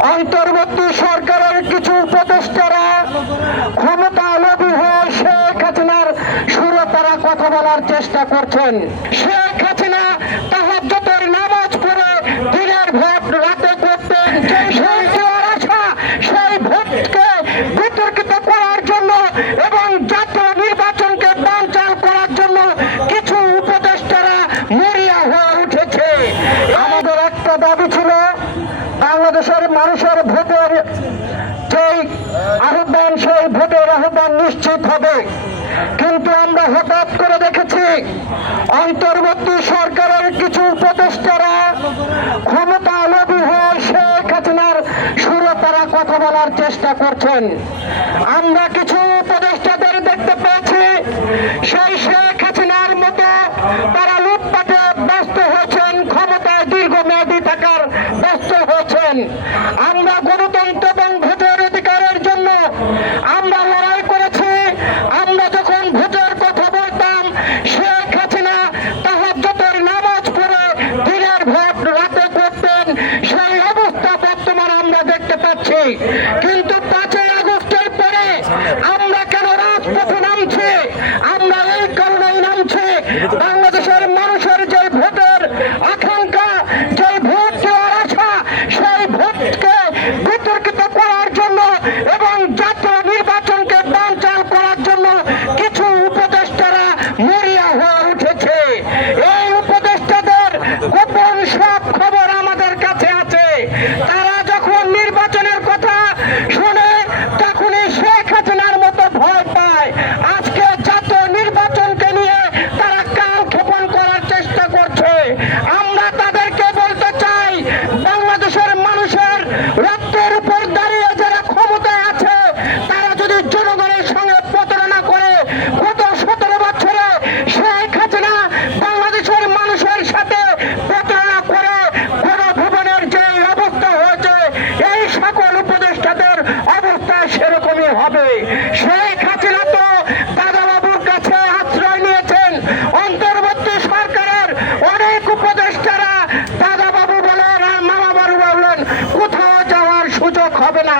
অন্তর্বর্তী সরকারের কিছু উপদেষ্টারা ক্ষমতা লোভী হয়ে শেখ হাসিনার সুরে তারা কথা বলার চেষ্টা করছেন। শেখ হাসিনা তাহাজ্জতের নামাজ পড়ে দিনের ভোট রাতে করতেন। সেই দেওয়ার আশা, সেই ভোটকে বিতর্কিত করার জন্য এবং জাতীয় নির্বাচনকে বানচাল করার জন্য কিছু উপদেষ্টারা মরিয়া হয়ে উঠেছে। আমাদের একটা দাবি ছিল বাংলাদেশের মানুষের ভোটের যেই আহ্বান, সেই ভোটের আহ্বান নিশ্চিত হবে। কিন্তু আমরা হঠাৎ করে দেখেছি, অন্তর্বর্তী সরকারের কিছু উপদেষ্টারা ক্ষমতা লোভী হয়ে শেখ হাসিনার সুরে তারা কথা বলার চেষ্টা করছেন। আমরা কিছু উপদেষ্টাদের দেখতে পেয়েছি, সেই হয়েছেন আমরা গণতন্ত্র এবং ভোটের অধিকারের জন্য আমরা লড়াই করেছি। আমরা যখন ভোটের কথা বলতাম, শেখ হাসিনা তাহাজ্জতের নামাজ পড়ে দিনের ভোট রাতে করতেন। সেই অবস্থা বর্তমান আমরা দেখতে পাচ্ছি। কিন্তু পাঁচই আগস্টের পরে আমরা কেন রাজপথে নামছি? আমরা এই কারণেই নামছি বাংলাদেশের মানুষের যে ভোটের আকাঙ্ক্ষা যে ভোট দেওয়ার আশা সেই ভোটকে বিতর্কিত করার জন্য এবং জাতীয় নির্বাচনকে বানচাল করার জন্য কিছু উপদেষ্টারা মরিয়া হয়ে উঠেছে এই উপদেষ্টাদের গোপন সব খবর আমাদের কাছে আছে তারা যখন নির্বাচনের কথা শুনে তখনই শেখ হাসিনার মতো ভয় পায় আজকে জাতীয় নির্বাচনকে নিয়ে তারা কাল ক্ষেপণ করার চেষ্টা করছে আমরা তাদেরকে বলতে চাই বাংলাদেশের মানুষের রক্তের উপর দাঁড়িয়ে যারা ক্ষমতায় আছে তারা যদি জনগণের সঙ্গে প্রতারণা করে গত সতেরো বছরে শেখ হাসিনা বাংলাদেশের মানুষের সাথে প্রতারণা করে গণভবনের যে অবস্থা হয়েছে এই সকল উপদেষ্টাদের অবস্থা সেরকমই হবে শেখ হাসিনা তো দাদাবাবুর কাছে আশ্রয় নিয়েছেন অন্তর্বর্তী সরকারের অনেক উপদেষ্টারা দাদাবাবু বলেন আর মামা বাবু বললেন কোথাও যাওয়ার সুযোগ হবে না।